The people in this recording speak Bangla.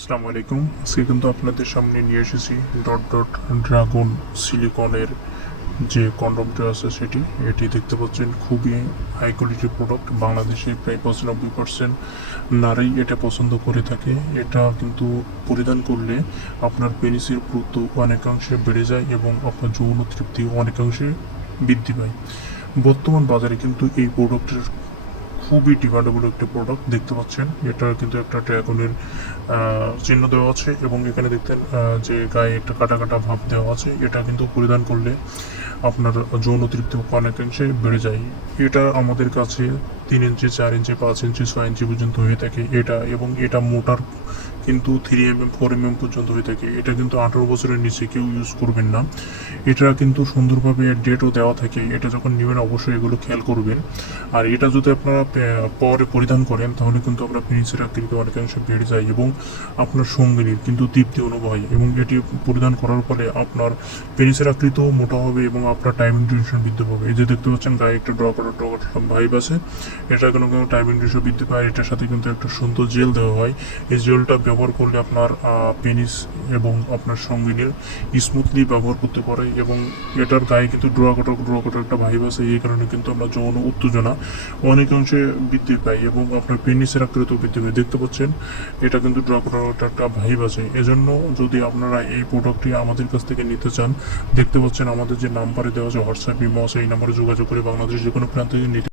আসসালামু আলাইকুম। আজকে কিন্তু আপনাদের সামনে নিয়ে এসেছি ডট ডট ড্রাগন সিলিকনের যে কন্ডমটা আছে সেটি। এটি দেখতে পাচ্ছেন খুবই হাই কোয়ালিটির প্রোডাক্ট বাংলাদেশে প্রায় পঁচানব্বই পার্সেন্ট নারী এটা পছন্দ করে থাকে। এটা কিন্তু পরিধান করলে আপনার পেনিসের পুরুত্ব অনেকাংশে বেড়ে যায় এবং আপনার যৌন তৃপ্তি অনেকাংশে বৃদ্ধি পায়। বর্তমান বাজারে কিন্তু এই প্রোডাক্টের খুবই ডিমান্ডেবল একটি প্রোডাক্ট দেখতে পাচ্ছেন। এটা কিন্তু একটা ড্রাগনের চিহ্ন দেওয়া আছে এবং এখানে দেখতেন যে গায়ে একটা কাটা কাটা ভাব দেওয়া আছে। এটা কিন্তু পরিধান করলে আপনার যৌন তৃপ্তি অনেকাংশে বেড়ে যায়। এটা আমাদের কাছে তিন ইঞ্চি চার ইঞ্চি পাঁচ ইঞ্চি ছয় ইঞ্চি পর্যন্ত হয়ে থাকে। এটা এবং এটা মোটার কিন্তু three M M four M M পর্যন্ত হয়ে থাকে। এটা কিন্তু আঠারো বছরের নিচে কেউ ইউজ করবেন না। এটা কিন্তু সুন্দরভাবে ডেটও দেওয়া থাকে। এটা যখন নেবেন, অবশ্যই এগুলো খেয়াল করবেন। আর এটা যদি আপনারা পরে পরিধান করেন, তাহলে কিন্তু আপনার পেনিসের আকৃতি অনেকাংশে বেড়ে যায় এবং আপনার সঙ্গিনীর কিন্তু তৃপ্তি অনুভব হয় এবং এটি পরিধান করার ফলে আপনার পেনিসের আকৃতিও মোটা হবে এবং আপনার টাইমিং ডিউরেশন বৃদ্ধি পাবে। এই যে দেখতে পাচ্ছেন, গায়ে একটা ড্র করা ভাইব আছে। এটা কোনো কোনো টাইমিং ডিউরেশন বৃদ্ধি পায়। এটার সাথে কিন্তু একটা সুন্দর জেল দেওয়া হয়। এই জেলটা ব্যবহার করলে আপনার পেনিস এবং আপনার সঙ্গিনীর স্মুথলি ব্যবহার করতে পারে এবং এটার গায়ে কিন্তু ড্র কটা ড্র কটা একটা ভাইব আছে, এই কারণে কিন্তু আমরা যৌন উত্তেজনা অনেকাংশে বৃদ্ধি পাই এবং আপনার পেনিসের আকৃতিও বৃদ্ধি পায়। দেখতে পাচ্ছেন, এটা কিন্তু ড্র করার একটা ভাইব আছে। এজন্য যদি আপনারা এই প্রোডাক্টটি আমাদের কাছ থেকে নিতে চান, দেখতে পাচ্ছেন আমাদের যে নাম্বারে দেওয়া আছে হোয়াটসঅ্যাপ ইমো আছে এই নাম্বারে যোগাযোগ করে বাংলাদেশ যে কোনো প্রান্ত নিতে